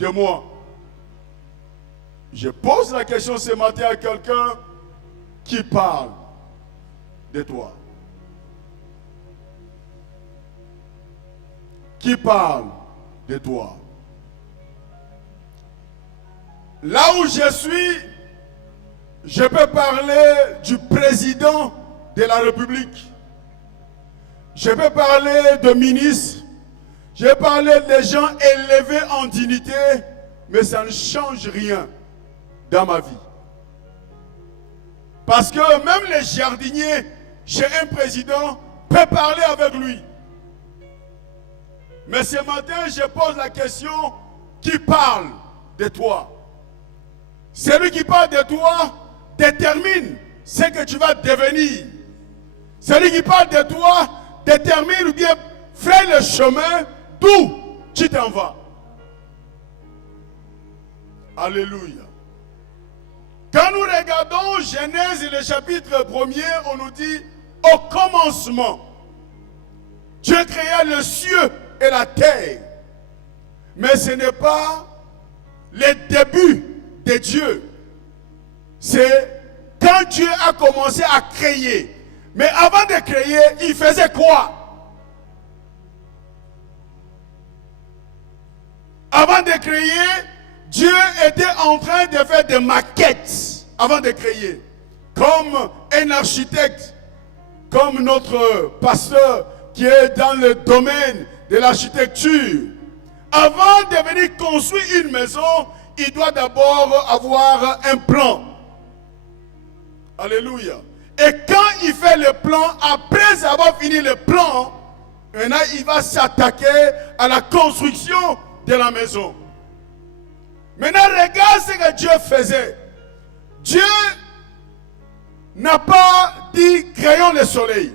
de moi. Je pose la question ce matin à quelqu'un qui parle de toi. Qui parle de toi. Là où je suis, je peux parler du président de la République. Je peux parler de ministres. Je peux parler des gens élevés en dignité, mais ça ne change rien dans ma vie. Parce que même les jardiniers chez un président peuvent parler avec lui. Mais ce matin, je pose la question, qui parle de toi? Celui qui parle de toi détermine ce que tu vas devenir. Celui qui parle de toi détermine ou bien fait le chemin d'où tu t'en vas. Alléluia. Quand nous regardons Genèse, le chapitre 1er, on nous dit, au commencement, Dieu créa le ciel et la terre. Mais ce n'est pas le début de Dieu. C'est quand Dieu a commencé à créer. Mais avant de créer, il faisait quoi? Avant de créer, Dieu était en train de faire des maquettes avant de créer. Comme un architecte, comme notre pasteur qui est dans le domaine de l'architecture. Avant de venir construire une maison, il doit d'abord avoir un plan. Alléluia. Et quand il fait le plan, après avoir fini le plan, maintenant il va s'attaquer à la construction de la maison. Maintenant, regarde ce que Dieu faisait. Dieu n'a pas dit créons le soleil.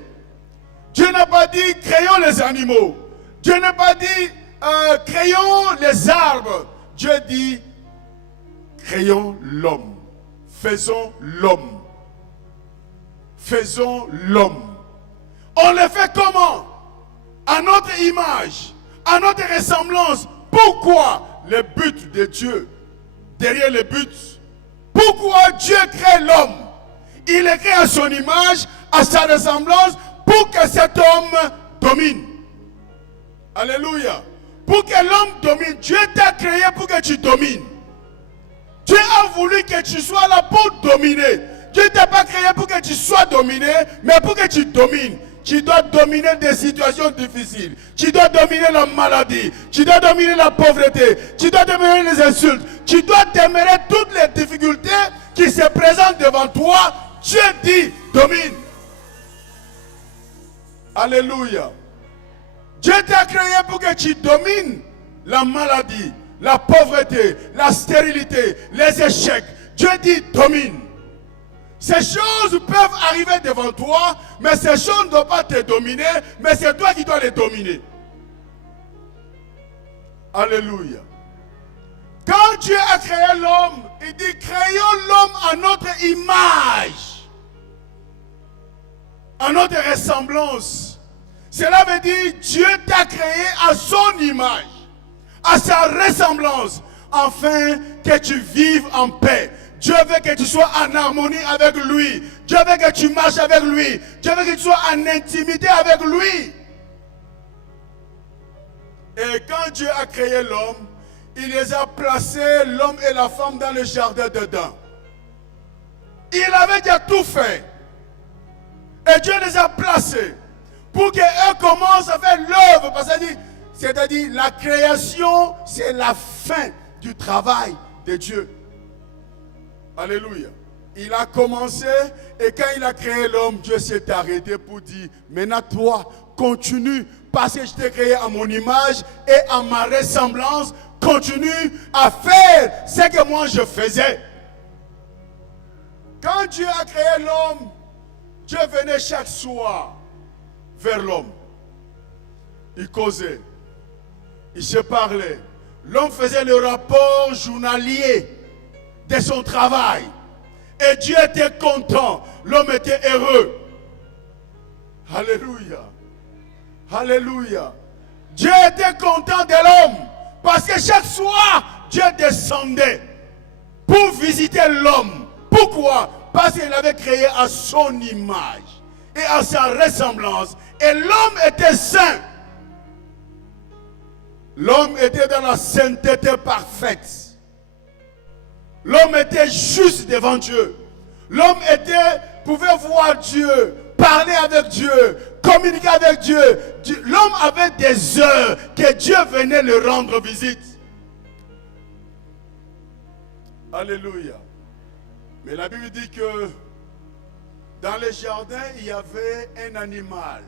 Dieu n'a pas dit créons les animaux. Dieu n'a pas dit créons les arbres. Dieu dit créons l'homme. Faisons l'homme. Faisons l'homme. On le fait comment? À notre image, à notre ressemblance. Pourquoi? Le but de Dieu. Derrière le but. Pourquoi Dieu crée l'homme? Il le crée à son image, à sa ressemblance, pour que cet homme domine. Alléluia. Pour que l'homme domine. Dieu t'a créé pour que tu domines. Dieu a voulu que tu sois là pour dominer. Dieu ne t'a pas créé pour que tu sois dominé, mais pour que tu domines. Tu dois dominer des situations difficiles. Tu dois dominer la maladie. Tu dois dominer la pauvreté. Tu dois dominer les insultes. Tu dois démêler toutes les difficultés qui se présentent devant toi. Dieu dit, domine. Alléluia. Dieu t'a créé pour que tu domines la maladie, la pauvreté, la stérilité, les échecs. Dieu dit, domine. Ces choses peuvent arriver devant toi, mais ces choses ne doivent pas te dominer, mais c'est toi qui dois les dominer. Alléluia. Quand Dieu a créé l'homme, il dit créons l'homme à notre image, à notre ressemblance. Cela veut dire Dieu t'a créé à son image, à sa ressemblance, afin que tu vives en paix. Dieu veut que tu sois en harmonie avec lui. Dieu veut que tu marches avec lui. Dieu veut que tu sois en intimité avec lui. Et quand Dieu a créé l'homme, il les a placés, l'homme et la femme, dans le jardin d'Éden. Il avait déjà tout fait. Et Dieu les a placés pour qu'eux commencent à faire l'œuvre. C'est-à-dire, la création, c'est la fin du travail de Dieu. Alléluia. Il a commencé et quand il a créé l'homme, Dieu s'est arrêté pour dire, maintenant toi, continue, parce que je t'ai créé à mon image et à ma ressemblance, continue à faire ce que moi je faisais. Quand Dieu a créé l'homme, Dieu venait chaque soir vers l'homme. Il causait, il se parlait. L'homme faisait le rapport journalier de son travail. Et Dieu était content. L'homme était heureux. Alléluia. Alléluia. Dieu était content de l'homme. Parce que chaque soir, Dieu descendait pour visiter l'homme. Pourquoi? Parce qu'il avait créé à son image et à sa ressemblance. Et l'homme était saint. L'homme était dans la sainteté parfaite. L'homme était juste devant Dieu. L'homme pouvait voir Dieu, parler avec Dieu, communiquer avec Dieu. L'homme avait des heures que Dieu venait le rendre visite. Alléluia. Mais la Bible dit que dans les jardins, il y avait un animal,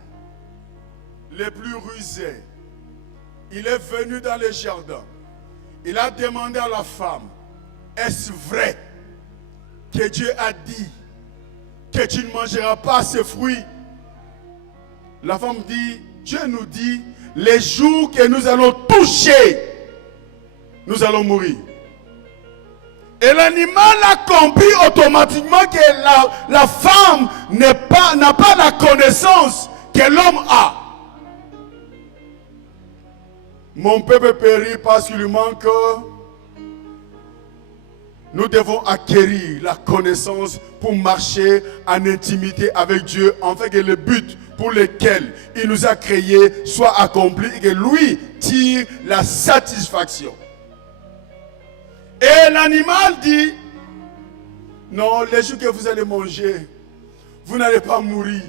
le plus rusé. Il est venu dans le jardin. Il a demandé à la femme, est-ce vrai que Dieu a dit que tu ne mangeras pas ces fruits? La femme dit, Dieu nous dit, les jours que nous allons toucher, nous allons mourir. Et l'animal a compris automatiquement que la femme n'a pas la connaissance que l'homme a. Mon peuple périt parce qu'il lui manque. Nous devons acquérir la connaissance pour marcher en intimité avec Dieu, afin que le but pour lequel il nous a créés soit accompli et que lui tire la satisfaction. Et l'animal dit, non, les jours que vous allez manger, vous n'allez pas mourir.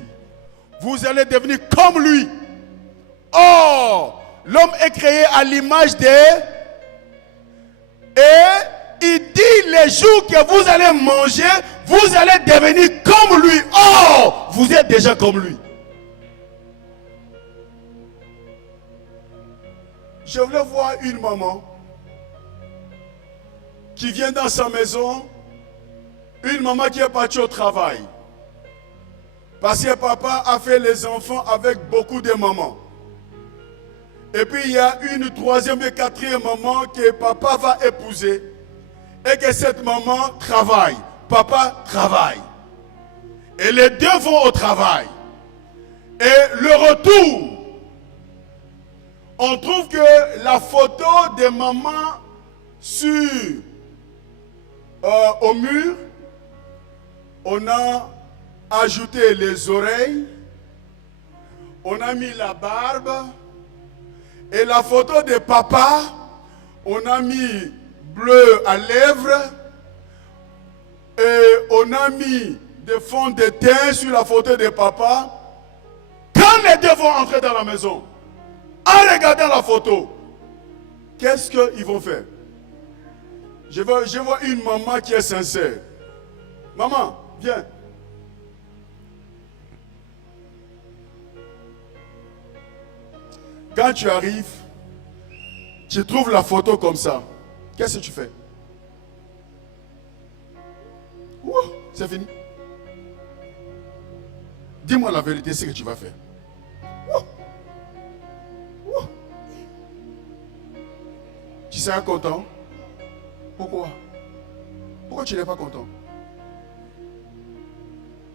Vous allez devenir comme lui. Or, l'homme est créé à l'image de... Et il dit, les jours que vous allez manger, vous allez devenir comme lui. Or, vous êtes déjà comme lui. Je voulais voir une maman qui vient dans sa maison, une maman qui est partie au travail. Parce que papa a fait les enfants avec beaucoup de mamans. Et puis il y a une troisième et quatrième maman que papa va épouser. Et que cette maman travaille. Papa travaille. Et les deux vont au travail. Et le retour, on trouve que la photo de maman au mur, on a ajouté les oreilles, on a mis la barbe, et la photo de papa, on a mis bleu à lèvres, et on a mis des fonds de teint sur la photo de papa. Quand les deux vont entrer dans la maison, en regardant la photo, qu'est-ce qu'ils vont faire? Je vois une maman qui est sincère. Maman, viens. Quand tu arrives, tu trouves la photo comme ça. Qu'est-ce que tu fais? Ouh, c'est fini. Dis-moi la vérité, c'est ce que tu vas faire. Ouh. Ouh. Tu seras content? Pourquoi? Pourquoi tu n'es pas content?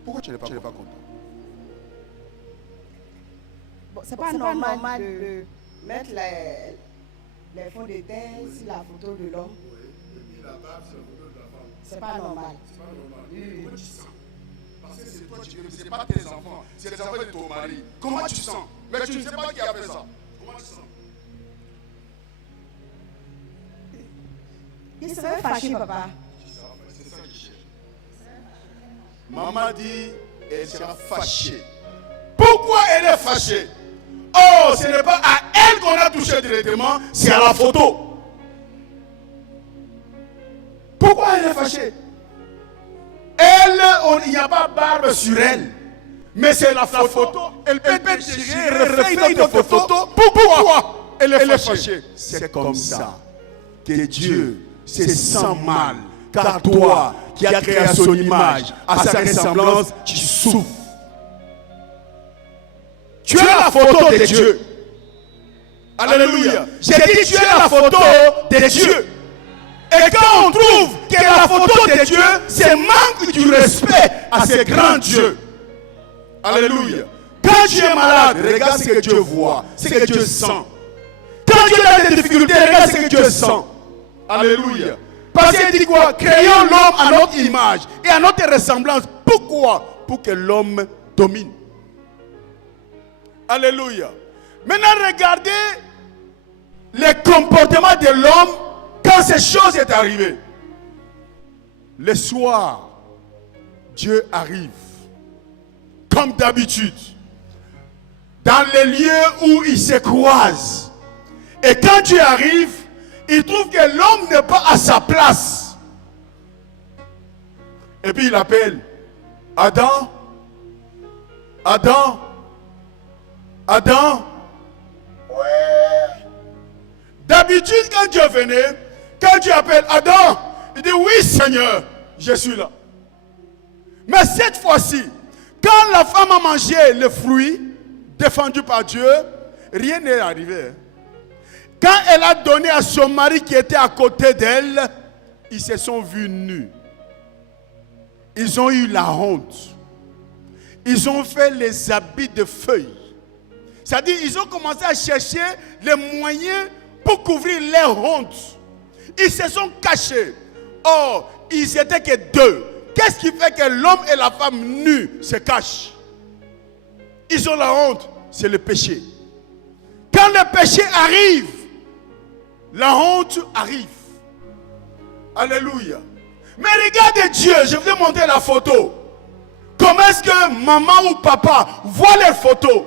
Pourquoi tu n'es pas content? Bon, c'est pas normal de mettre les fonds de teint sur la photo de l'homme. C'est pas normal. Comment tu sens? Parce que c'est toi, c'est pas tes enfants, c'est les enfants de ton mari. Comment tu sens? Mais tu ne sais pas qui a fait ça. Comment tu sens? Il serait fâché, papa. C'est ça qu'il cherche. Maman dit, elle sera fâchée. Pourquoi elle est fâchée? Oh, ce n'est pas à elle qu'on a touché directement, c'est à la photo. Pourquoi elle est fâchée? Elle, il n'y a pas barbe sur elle. Mais c'est la photo. Elle peut tirer, refaire une autre photo. Pourquoi elle est fâchée? C'est comme ça que Dieu se sent mal. Car toi, qui as créé à son image, à sa ressemblance, tu souffres. Tu es la photo de Dieu. Alléluia. J'ai dit tu es la photo de Dieu. Et quand on trouve que la photo de Dieu, c'est manque du respect à ce grand Dieu. Alléluia. Quand tu es malade, regarde ce que Dieu voit, ce que Dieu sent. Quand tu as des difficultés, regarde ce que Dieu sent. Alléluia. Parce qu'il dit quoi? Créons l'homme à notre image et à notre ressemblance. Pourquoi? Pour que l'homme domine. Alléluia. Maintenant, regardez les comportements de l'homme quand ces choses sont arrivées. Le soir, Dieu arrive, comme d'habitude, dans les lieux où ils se croisent. Et quand Dieu arrive, il trouve que l'homme n'est pas à sa place. Et puis il appelle Adam, Adam, Adam. Ouais. D'habitude, quand Dieu venait, quand Dieu appelle Adam, il dit oui Seigneur, je suis là. Mais cette fois-ci, quand la femme a mangé le fruit défendu par Dieu, rien n'est arrivé. Quand elle a donné à son mari qui était à côté d'elle, ils se sont vus nus. Ils ont eu la honte. Ils ont fait les habits de feuilles. C'est-à-dire, ils ont commencé à chercher les moyens pour couvrir leur honte. Ils se sont cachés. Or, ils n'étaient que deux. Qu'est-ce qui fait que l'homme et la femme nus se cachent? Ils ont la honte. C'est le péché. Quand le péché arrive, la honte arrive. Alléluia. Mais regardez Dieu, je vais vous montrer la photo. Comment est-ce que maman ou papa voient les photos?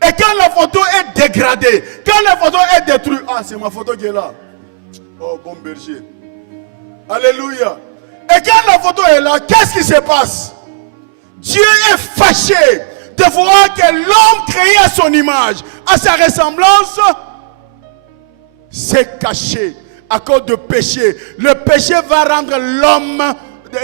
Et quand la photo est dégradée, quand la photo est détruite, ah c'est ma photo qui est là. Oh bon berger. Alléluia. Et quand la photo est là, qu'est-ce qui se passe? Dieu est fâché de voir que l'homme créé à son image, à sa ressemblance, s'est caché à cause de péché. Le péché va rendre l'homme,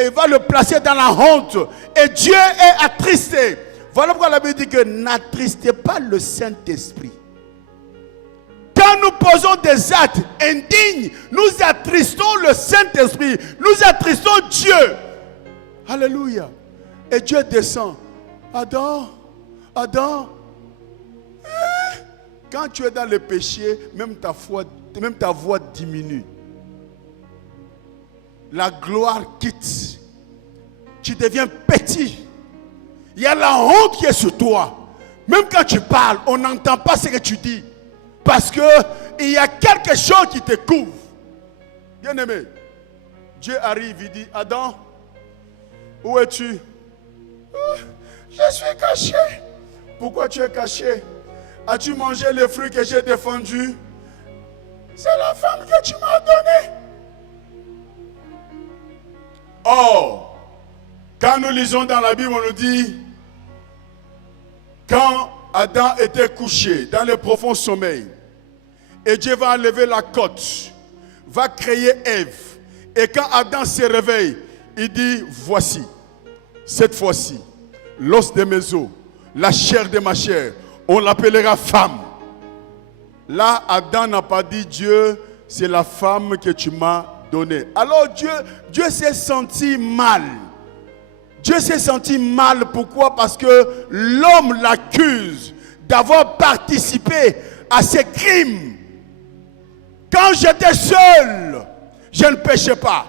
il va le placer dans la honte. Et Dieu est attristé. Voilà pourquoi la Bible dit que n'attristez pas le Saint-Esprit. Quand nous posons des actes indignes, nous attristons le Saint-Esprit. Nous attristons Dieu. Alléluia. Et Dieu descend. Adam, Adam. Quand tu es dans le péché, même ta voix diminue. La gloire quitte. Tu deviens petit. Il y a la honte qui est sur toi. Même quand tu parles, on n'entend pas ce que tu dis. Parce qu'il y a quelque chose qui te couvre. Bien aimé, Dieu arrive, il dit, Adam, où es-tu? Je suis caché. Pourquoi tu es caché? As-tu mangé les fruits que j'ai défendus? C'est la femme que tu m'as donnée. Or, quand nous lisons dans la Bible, on nous dit, quand Adam était couché dans le profond sommeil, et Dieu va enlever la côte, va créer Ève. Et quand Adam se réveille, il dit, voici, cette fois-ci, l'os de mes os, la chair de ma chair, on l'appellera femme. Là, Adam n'a pas dit, Dieu, c'est la femme que tu m'as donnée. Alors Dieu s'est senti mal. Dieu s'est senti mal, pourquoi? Parce que l'homme l'accuse d'avoir participé à ces crimes. Quand j'étais seul, je ne péchais pas.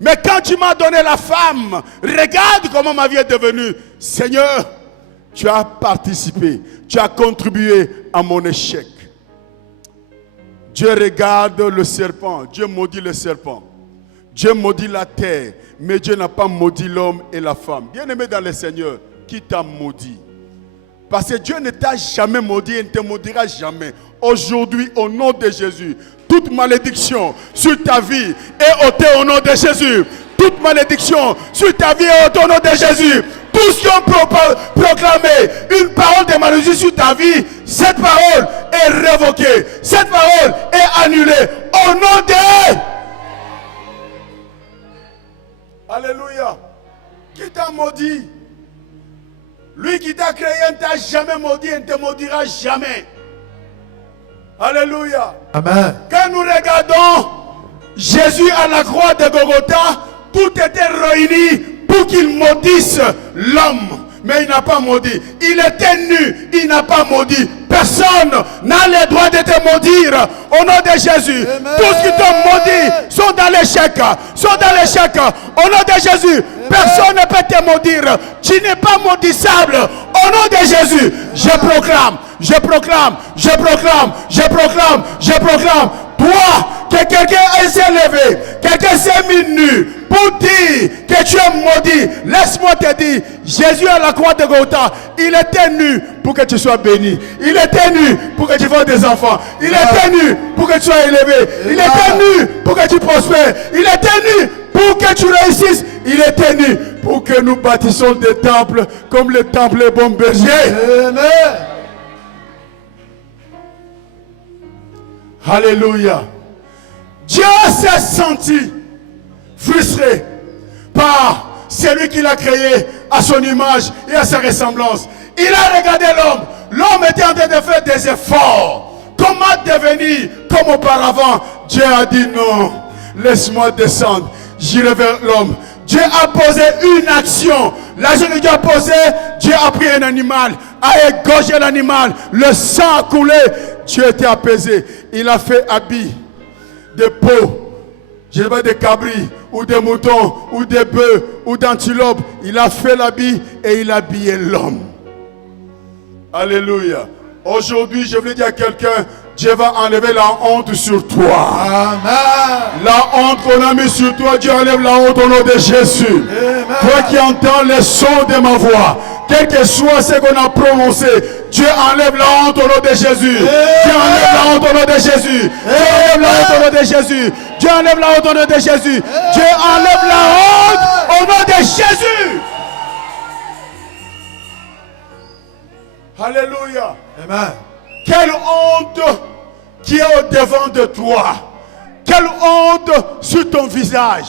Mais quand tu m'as donné la femme, regarde comment ma vie est devenue. Seigneur, tu as participé, tu as contribué à mon échec. Dieu regarde le serpent, Dieu maudit le serpent. Dieu maudit la terre, mais Dieu n'a pas maudit l'homme et la femme. Bien-aimé dans le Seigneur, qui t'a maudit? Parce que Dieu ne t'a jamais maudit et ne te maudira jamais. Aujourd'hui, au nom de Jésus, toute malédiction sur ta vie est ôtée au nom de Jésus. Toute malédiction sur ta vie est ôtée au nom de Jésus. Tous qui ont proclamé une parole de malédiction sur ta vie, cette parole est révoquée. Cette parole est annulée au nom de... Alléluia. Qui t'a maudit? Lui qui t'a créé ne t'a jamais maudit et ne te maudira jamais. Alléluia. Amen. Quand nous regardons Jésus à la croix de Golgotha, tout était réuni pour qu'il maudisse l'homme. mais il n'a pas maudit. Il était nu, il n'a pas maudit. Personne n'a le droit de te maudire au nom de Jésus. Amen. Tous qui t'ont maudit sont dans l'échec. Sont dans l'échec. Au nom de Jésus, personne ne peut te maudire. Tu n'es pas maudissable. Au nom de Jésus, je proclame, je proclame, je proclame, je proclame, je proclame. Toi, que quelqu'un s'est levé, quelqu'un s'est mis nu pour dire que tu es maudit. Laisse-moi te dire, Jésus à la croix de Golgotha, il était nu pour que tu sois béni. Il était nu pour que tu fasses des enfants. Il était nu pour que tu sois élevé. Il était nu pour que tu prospères. Il était nu pour que tu réussisses. Il était nu pour que nous bâtissions des temples comme le temple des bons bergers. Amen. Alléluia. Dieu s'est senti frustré par celui qu'il a créé à son image et à sa ressemblance. Il a regardé l'homme. L'homme était en train de faire des efforts. Comment devenir comme auparavant? Dieu a dit non. Laisse-moi descendre. J'irai vers l'homme. Dieu a posé une action. L'action que Dieu a posée, Dieu a pris un animal, a égorgé l'animal, le sang a coulé. Dieu était apaisé. Il a fait habit de peau, je ne sais pas, de cabris, ou de moutons, ou de bœufs, ou d'antilopes. Il a fait l'habit et il a habillé l'homme. Alléluia. Aujourd'hui, je voulais dire à quelqu'un, Dieu va enlever la honte sur toi. Amen. La honte qu'on a mis sur toi, Dieu enlève la honte au nom de Jésus. Amen. Toi qui entends le son de ma voix, quel que soit ce qu'on a prononcé, Dieu enlève la honte au nom de Jésus. Dieu enlève la honte au nom de Jésus. Dieu enlève la honte au nom de Jésus. Dieu enlève la honte au nom de Jésus. Dieu enlève la honte au nom de Jésus. Alléluia. Amen. Quelle honte qui est au-devant de toi. Quelle honte sur ton visage.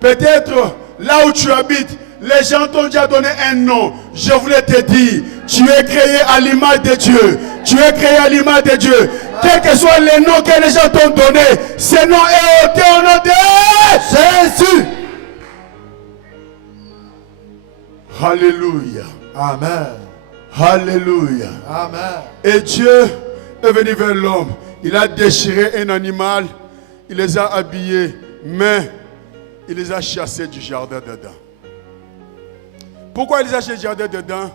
Peut-être là où tu habites, les gens t'ont déjà donné un nom. Je voulais te dire, tu es créé à l'image de Dieu. Tu es créé à l'image de Dieu. Quel que soit le nom que les gens t'ont donné, ce nom est ôté au nom de Jésus. Alléluia. Amen. Alléluia. Amen. Et Dieu est venu vers l'homme. Il a déchiré un animal. Il les a habillés. Mais il les a chassés du jardin d'Éden. Pourquoi il les a chassés du jardin d'Éden?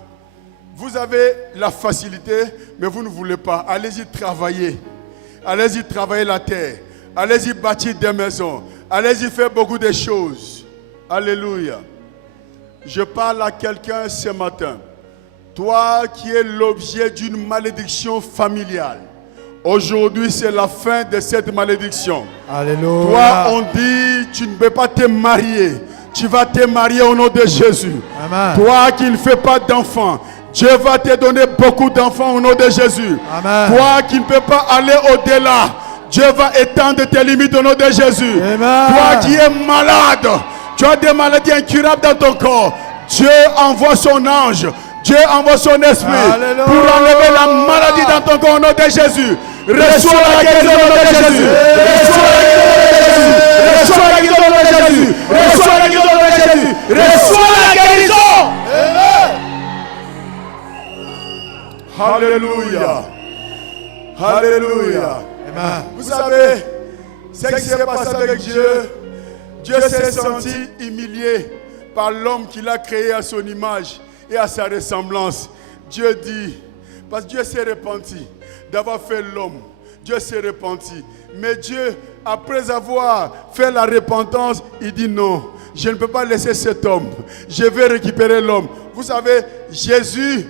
Vous avez la facilité, mais vous ne voulez pas. Allez-y travailler. Allez-y travailler la terre. Allez-y bâtir des maisons. Allez-y faire beaucoup de choses. Alléluia. Je parle à quelqu'un ce matin. Toi qui es l'objet d'une malédiction familiale. Aujourd'hui, c'est la fin de cette malédiction. Alléluia. Toi, on dit, tu ne peux pas te marier. Tu vas te marier au nom de Jésus. Amen. Toi qui ne fais pas d'enfants, Dieu va te donner beaucoup d'enfants au nom de Jésus. Amen. Toi qui ne peux pas aller au-delà, Dieu va étendre tes limites au nom de Jésus. Amen. Toi qui es malade, tu as des maladies incurables dans ton corps. Dieu envoie son ange. Dieu envoie son esprit. Alléluia. Pour enlever la maladie dans ton corps au nom de Jésus. Reçois la guérison au nom de Jésus. Reçois la guérison au nom de Jésus. Reçois la guérison au nom de Jésus. Reçois la guérison. Alléluia. Alléluia. Amen. Vous savez, ce qui s'est passé avec Dieu, Dieu s'est senti humilié par l'homme qu'il a créé à son image et à sa ressemblance. Dieu dit, parce que Dieu s'est repenti d'avoir fait l'homme. Dieu s'est repenti. Mais Dieu, après avoir fait la repentance, il dit non, je ne peux pas laisser cet homme. Je vais récupérer l'homme. Vous savez, Jésus,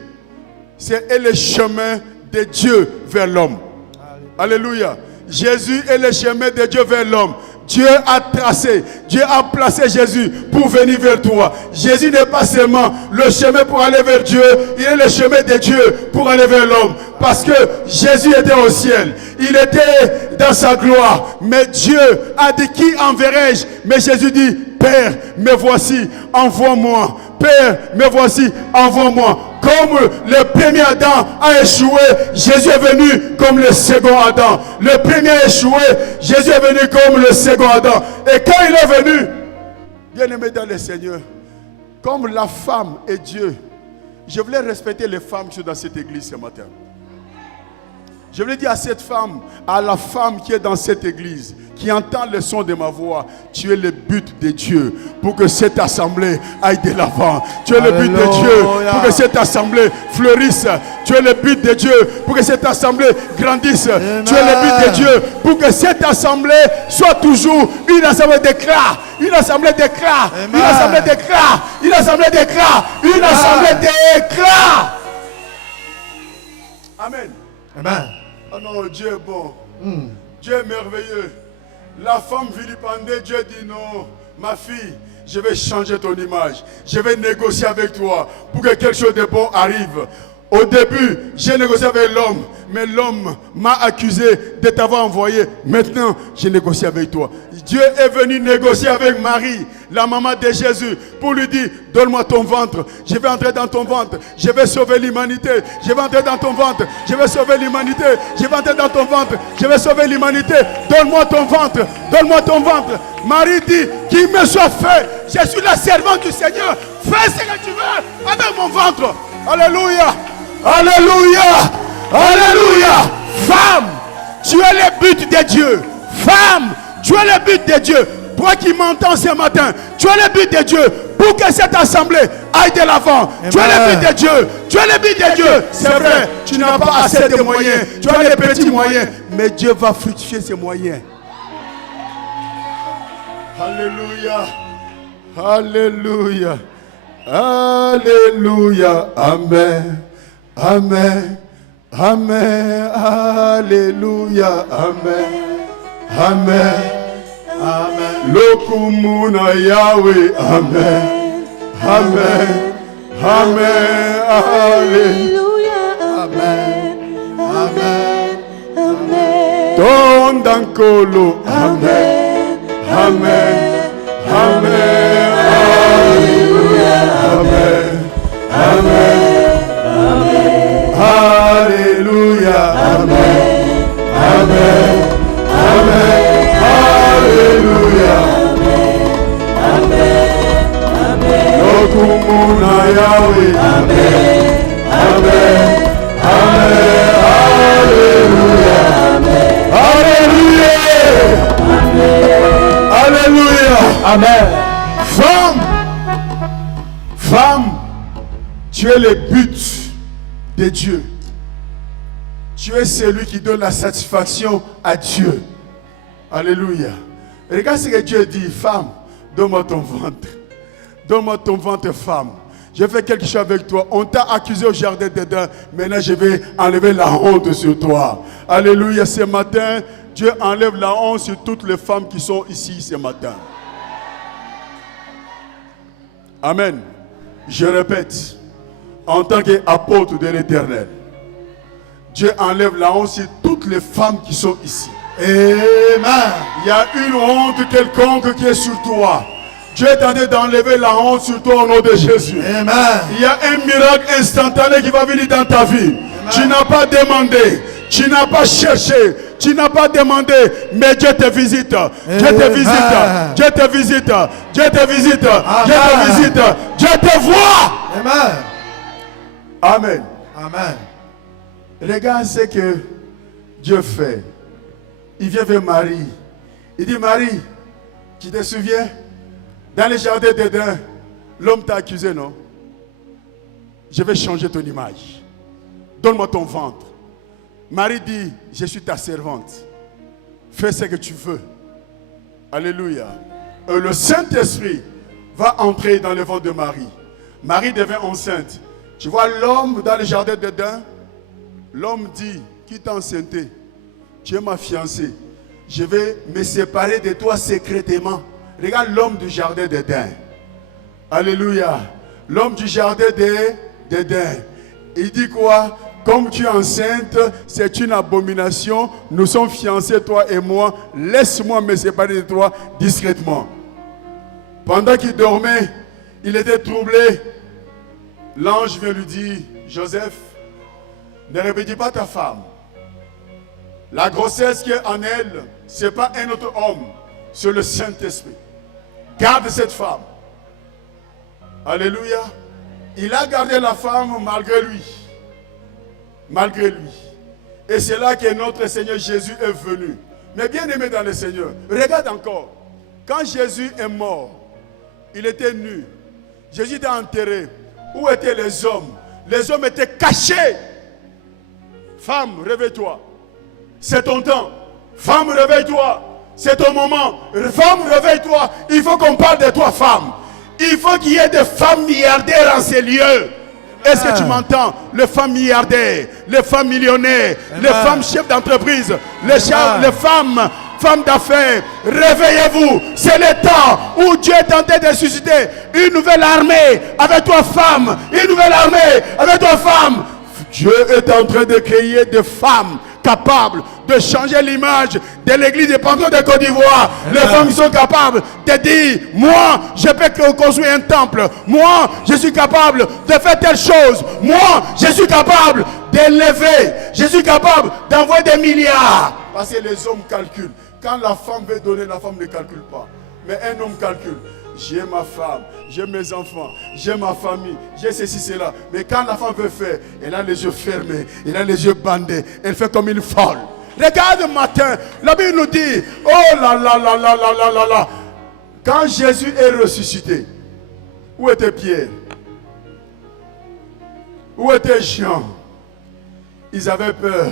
c'est le chemin de Dieu vers l'homme. Alléluia. Jésus est le chemin de Dieu vers l'homme. Dieu a tracé, Dieu a placé Jésus pour venir vers toi. Jésus n'est pas seulement le chemin pour aller vers Dieu, il est le chemin de Dieu pour aller vers l'homme. Parce que Jésus était au ciel, il était dans sa gloire. Mais Dieu a dit, qui enverrai-je? Mais Jésus dit, Père, me voici, envoie-moi. Père, me voici, envoie-moi. Comme le premier Adam a échoué, Jésus est venu comme le second Adam. Le premier a échoué, Jésus est venu comme le second Adam. Et quand il est venu, bien aimé dans le Seigneur, comme la femme et Dieu, Je voulais respecter les femmes qui sont dans cette église ce matin. Je voulais dire à cette femme, à la femme qui est dans cette église, qui entend le son de ma voix, tu es le but de Dieu pour que cette assemblée aille de l'avant. Tu es le but de Dieu pour que cette assemblée fleurisse. Tu es le but de Dieu pour que cette assemblée grandisse. Amen. Tu es le but de Dieu pour que cette assemblée soit toujours une assemblée d'éclat. Une assemblée d'éclat. Une assemblée d'éclat. Une assemblée d'éclat. Une assemblée d'éclat. Amen. Amen. Oh non, Dieu est bon. Dieu est merveilleux. La femme vilipendée, Dieu dit non, ma fille, je vais changer ton image. Je vais négocier avec toi pour que quelque chose de bon arrive. Au début, j'ai négocié avec l'homme, mais l'homme m'a accusé de t'avoir envoyé. Maintenant, j'ai négocié avec toi. Dieu est venu négocier avec Marie, la maman de Jésus, pour lui dire, donne-moi ton ventre. Je vais entrer dans ton ventre. Je vais sauver l'humanité. Je vais entrer dans ton ventre. Je vais sauver l'humanité. Je vais entrer dans ton ventre. Je vais sauver l'humanité. Donne-moi ton ventre. Donne-moi ton ventre. Marie dit, qu'il me soit fait. Je suis la servante du Seigneur. Fais ce que tu veux avec mon ventre. Alléluia. Alléluia. Alléluia. Femme, tu es le but de Dieu. Femme, tu es le but de Dieu. Toi qui m'entends ce matin, tu es le but de Dieu pour que cette assemblée aille de l'avant. Tu es le but de Dieu. Tu es le but de Dieu. C'est vrai, tu n'as pas assez de moyens. Tu as les petits moyens. Mais Dieu va fructifier ses moyens. Alléluia. Alléluia. Alléluia. Amen. Amen. Amen. Alléluia. Amen. Amen. Amen. Lokumuna Yahweh. Amen. Amen. Amen. Alléluia. Amen. Amen. Amen. Ton dankolo. Amen. Amen. Amen. Alléluia. Amen. Amen. Amen. Alléluia. Amen. Amen. Amen. Alléluia. Amen. Amen. Lokumuna Yahweh. Amen. Amen. Amen. Alléluia. Alléluia. Alléluia. Amen. Femme, tu es le but de Dieu. Tu es celui qui donne la satisfaction à Dieu. Alléluia. Regarde ce que Dieu dit. Femme, donne-moi ton ventre. Donne-moi ton ventre, femme. Je fais quelque chose avec toi. On t'a accusé au jardin d'Éden. Maintenant, je vais enlever la honte sur toi. Alléluia. Ce matin, Dieu enlève la honte sur toutes les femmes qui sont ici ce matin. Amen. Je répète, en tant qu'apôtre de l'Éternel, Dieu enlève la honte sur toutes les femmes qui sont ici. Amen. Il y a une honte quelconque qui est sur toi. Dieu est en train d'enlever la honte sur toi au nom de Jésus. Amen. Il y a un miracle instantané qui va venir dans ta vie. Amen. Tu n'as pas demandé, tu n'as pas cherché, tu n'as pas demandé, mais Dieu te visite. Dieu te visite. Dieu te visite. Dieu te visite. Dieu te visite. Dieu te voit. Amen. Amen. Amen. Regarde ce que Dieu fait. Il vient vers Marie. Il dit, Marie, tu te souviens? Dans le jardin d'Éden, l'homme t'a accusé, non? Je vais changer ton image. Donne-moi ton ventre. Marie dit, je suis ta servante. Fais ce que tu veux. Alléluia. Et le Saint-Esprit va entrer dans le ventre de Marie. Marie devient enceinte. Tu vois l'homme dans le jardin d'Éden? L'homme dit, qui t'a enceinté? Tu es ma fiancée. Je vais me séparer de toi secrètement. Regarde l'homme du jardin d'Éden. Alléluia. L'homme du jardin d'Éden. Il dit quoi? Comme tu es enceinte, c'est une abomination. Nous sommes fiancés, toi et moi. Laisse-moi me séparer de toi discrètement. Pendant qu'il dormait, il était troublé. L'ange vient lui dire, Joseph, ne répétez pas ta femme. La grossesse qui est en elle, ce n'est pas un autre homme, c'est le Saint-Esprit. Garde cette femme. Alléluia. il a gardé la femme malgré lui. Malgré lui. Et c'est là que notre Seigneur Jésus est venu. Mais bien aimé dans le Seigneur, regarde encore. Quand Jésus est mort, il était nu. Jésus était enterré. Où étaient les hommes? Les hommes étaient cachés. Femme, réveille-toi. C'est ton temps. Femme, réveille-toi. C'est ton moment. Femme, réveille-toi. Il faut qu'on parle de toi, femme. Il faut qu'il y ait des femmes milliardaires en ces lieux. Est-ce que tu m'entends? Les femmes milliardaires, les femmes millionnaires, les femmes chefs d'entreprise, les femmes d'affaires. Réveillez-vous. C'est le temps où Dieu est en train de susciter une nouvelle armée avec toi, femme. Une nouvelle armée avec toi, femme. Dieu est en train de créer des femmes capables de changer l'image de l'église de Pentecôte de Côte d'Ivoire. Les femmes qui sont capables de dire, moi, je peux construire un temple. Moi, je suis capable de faire telle chose. Moi, je suis capable d'élever. Je suis capable d'envoyer des milliards. Parce que les hommes calculent. Quand la femme veut donner, la femme ne calcule pas. Mais un homme calcule. J'ai ma femme, j'ai mes enfants, j'ai ma famille, j'ai ceci, cela. Mais quand la femme veut faire, elle a les yeux fermés, elle a les yeux bandés, elle fait comme une folle. Regarde le matin, la Bible nous dit, oh là là là là là là là là. Quand Jésus est ressuscité, où était Pierre? Où était Jean? Ils avaient peur.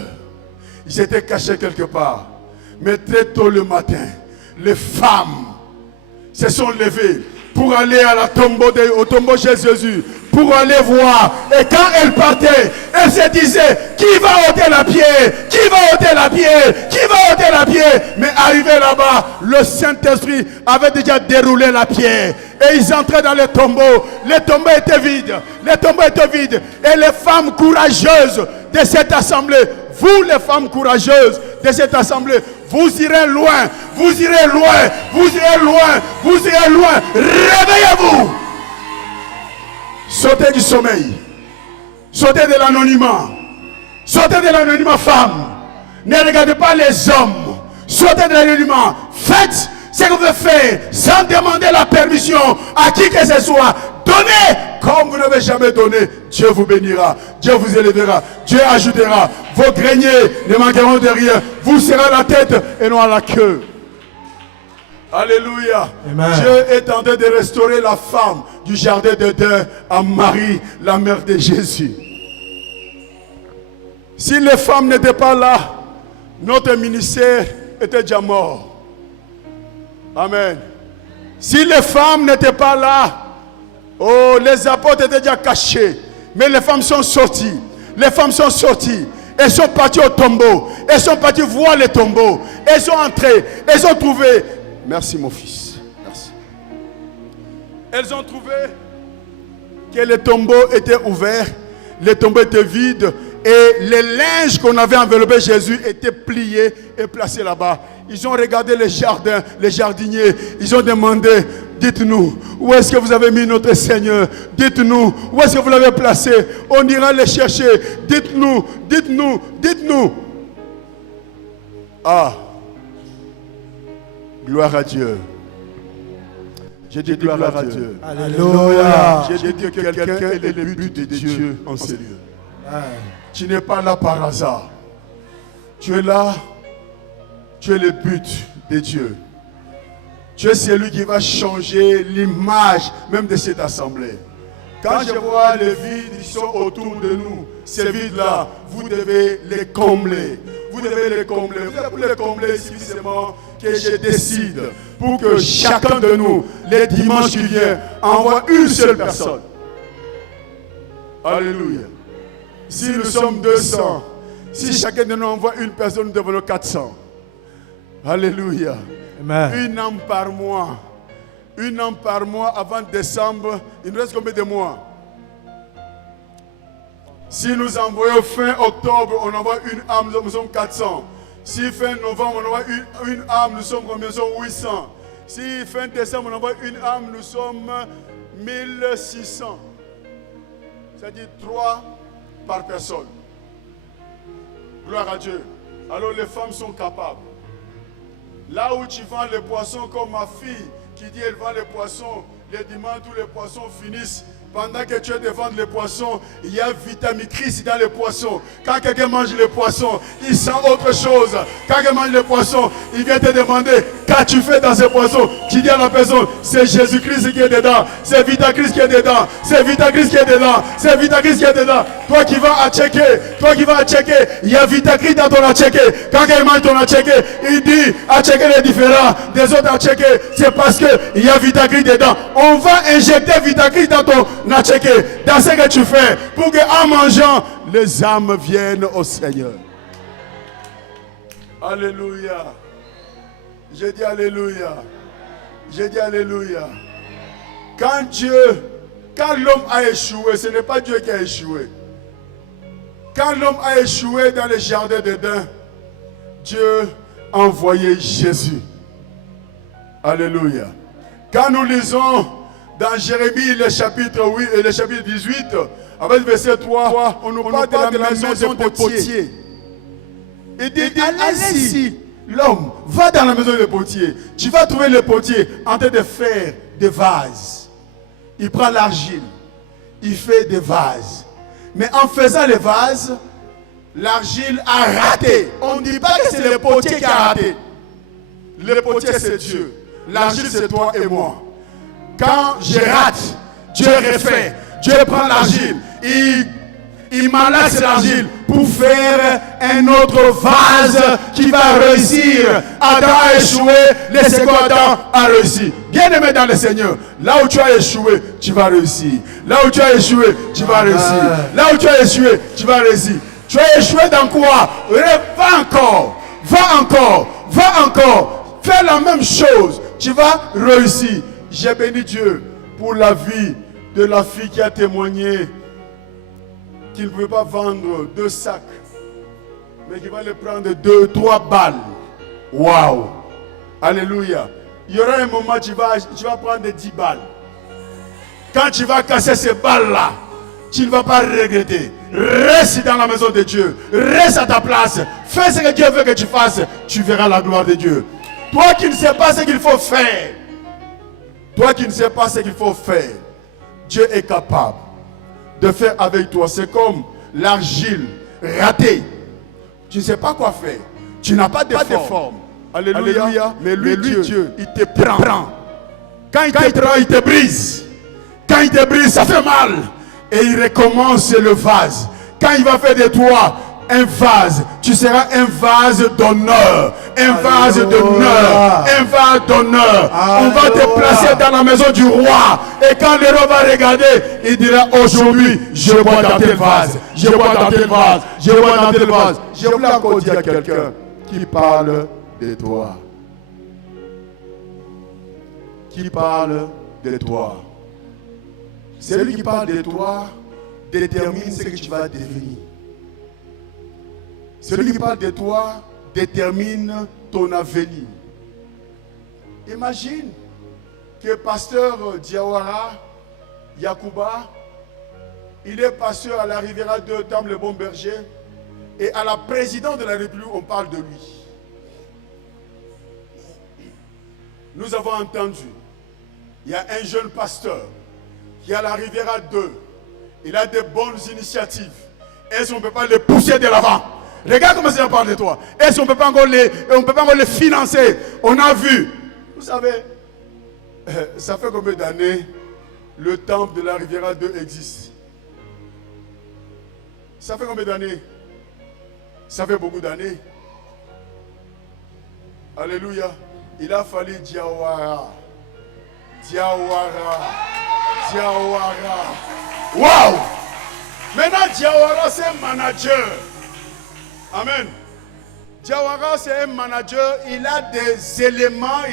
Ils étaient cachés quelque part. Mais très tôt le matin, les femmes se sont levées pour aller à la au tombeau chez Jésus, pour aller voir. Et quand elles partaient, elles se disaient, qui va ôter la pierre? Qui va ôter la pierre? Qui va ôter la pierre? Mais arrivé là-bas, le Saint-Esprit avait déjà déroulé la pierre. Et ils entraient dans le tombeau. Le tombeau était vide. Le tombeau était vide. Et les femmes courageuses de cette assemblée, vous les femmes courageuses de cette assemblée, vous irez loin, vous irez loin, vous irez loin, vous irez loin. Réveillez-vous. Sautez du sommeil. Sautez de l'anonymat. Sautez de l'anonymat, femme. Ne regardez pas les hommes. Sautez de l'anonymat. Faites ce que vous devez faire sans demander la permission à qui que ce soit. Donnez comme vous n'avez jamais donné. Dieu vous bénira, Dieu vous élèvera, Dieu ajoutera. Vos greniers ne manqueront de rien. Vous serez la tête et non à la queue. Alléluia. Amen. Dieu est en train de restaurer la femme du jardin d'Éden à Marie, la mère de Jésus. Si les femmes n'étaient pas là, notre ministère était déjà mort. Amen. Si les femmes n'étaient pas là, oh, les apôtres étaient déjà cachés. Mais les femmes sont sorties. Les femmes sont sorties. Elles sont parties au tombeau. Elles sont parties voir les tombeaux. Elles sont entrées. Elles ont trouvé. Merci mon fils. Merci. Elles ont trouvé que les tombeaux étaient ouverts. Les tombeaux étaient vides. Et les linges qu'on avait enveloppés Jésus étaient pliés et placés là-bas. Ils ont regardé les jardins, les jardiniers. Ils ont demandé, dites-nous, où est-ce que vous avez mis notre Seigneur? Dites-nous, où est-ce que vous l'avez placé? On ira le chercher. Dites-nous, dites-nous, dites-nous. Ah, gloire à Dieu. J'ai dit gloire à Dieu. Alléluia. J'ai dit que quelqu'un est le but de Dieu en ces lieux. Tu n'es pas là par hasard. Tu es là. Tu es le but de Dieu. Tu es celui qui va changer l'image même de cette assemblée. Quand je vois les vides qui sont autour de nous, ces vides-là, vous devez les combler. Vous devez les combler. Vous devez les combler suffisamment que je décide pour que chacun de nous, les dimanches qui viennent, envoie une seule personne. Alléluia. Si nous sommes 200, si chacun de nous envoie une personne, nous devenons 400. Alléluia. Amen. Une âme par mois. Une âme par mois avant décembre. Il nous reste combien de mois? Si nous envoyons fin octobre, on envoie une âme, nous sommes 400. Si fin novembre, on envoie une âme, nous sommes combien? Nous sommes 800. Si fin décembre, on envoie une âme, nous sommes 1600. C'est-à-dire 3 par personne. Gloire à Dieu. Alors les femmes sont capables. Là où tu vends les poissons, comme ma fille qui dit elle vend les poissons, les dimanches tous les poissons finissent Pendant que tu es devant les poissons, il y a vitamine Christ dans les poissons. Quand quelqu'un mange les poissons, il sent autre chose. Quand quelqu'un mange les poissons, il vient te demander, qu'as-tu fait dans ces poissons? Tu dis à la personne, c'est Jésus-Christ qui est dedans. C'est vitamine Christ qui est dedans. C'est vitamine Christ qui est dedans. C'est vitamine Christ qui est dedans. Toi qui vas à checker, il y a vitamine Christ dans ton à checker. Quand quelqu'un mange ton à checker, il dit, à checker les différents des autres à checker. C'est parce qu'il y a vitamine Christ dedans. On va injecter vitamine Christ dans ton à checker, dans ce que tu fais, pour qu'en mangeant, les âmes viennent au Seigneur. Alléluia. Je dis alléluia. Je dis alléluia. Quand l'homme a échoué, ce n'est pas Dieu qui a échoué. Quand l'homme a échoué dans le jardin d'Éden, Dieu a envoyé Jésus. Alléluia. Quand nous lisons dans Jérémie, le chapitre 8 et le chapitre 18, avec le verset 3, on nous parle de la maison des potiers. Il dit, allez-y, l'homme, va dans la maison des potiers. Tu vas trouver le potier en train de faire des vases. Il prend l'argile, il fait des vases. Mais en faisant les vases, l'argile a raté. On ne dit pas que c'est le potier qui a raté. Le potier, c'est Dieu. L'argile, c'est toi et moi. Quand je rate, Dieu refait. Dieu prend l'argile. Il malaxe l'argile pour faire un autre vase qui va réussir. Adam a échoué, le second Adam a réussi. Bien-aimé dans le Seigneur, là où tu as échoué, tu vas réussir. Là où tu as échoué, tu vas réussir. Là où tu as échoué, tu vas réussir. Tu as échoué dans quoi? Va encore. Va encore. Va encore. Fais la même chose. Tu vas réussir. J'ai béni Dieu pour la vie de la fille qui a témoigné qu'il ne pouvait pas vendre 2 sacs, mais qu'il va le prendre 2, 3 balles. Waouh! Alléluia! Il y aura un moment, tu vas prendre 10 balles. Quand tu vas casser ces balles-là, tu ne vas pas regretter. Reste dans la maison de Dieu. Reste à ta place. Fais ce que Dieu veut que tu fasses. Tu verras la gloire de Dieu. Toi qui ne sais pas ce qu'il faut faire, toi qui ne sais pas ce qu'il faut faire, Dieu est capable de faire avec toi. C'est comme l'argile ratée. Tu ne sais pas quoi faire. Tu n'as pas de forme. Alléluia. Alléluia. Mais lui, Dieu, il te prend. Quand il te prend, il te brise. Quand il te brise, ça fait mal. Et il recommence le vase. Quand il va faire de toi un vase, tu seras un vase d'honneur. Un vase d'honneur. Un vase d'honneur. On va te placer dans la maison du roi. Et quand le roi va regarder, il dira aujourd'hui, je bois dans tel vase. Je bois dans tel vase. Je bois dans tel vase. Je voulais encore dire à quelqu'un qui parle de toi. Qui parle de toi. Celui qui parle de toi détermine ce que tu vas devenir. Celui qui parle de toi détermine ton avenir. Imagine que pasteur Diawara Yacouba, il est pasteur à la Riviera de Tam le Bon Berger, et à la présidente de la République, on parle de lui. Nous avons entendu, il y a un jeune pasteur qui est à la Riviera 2. Il a de bonnes initiatives. Est-ce qu'on ne peut pas les pousser de l'avant? Regarde comment ça parle de toi. Est-ce qu'on ne peut pas encore les financer? On a vu. Vous savez, ça fait combien d'années le temple de la Riviera 2 existe? Ça fait combien d'années? Ça fait beaucoup d'années. Alléluia. Il a fallu Diawara. Diawara. Diawara. Waouh! Maintenant, Diawara, c'est un manager. Amen. Diawara, c'est un manager. Il a des éléments,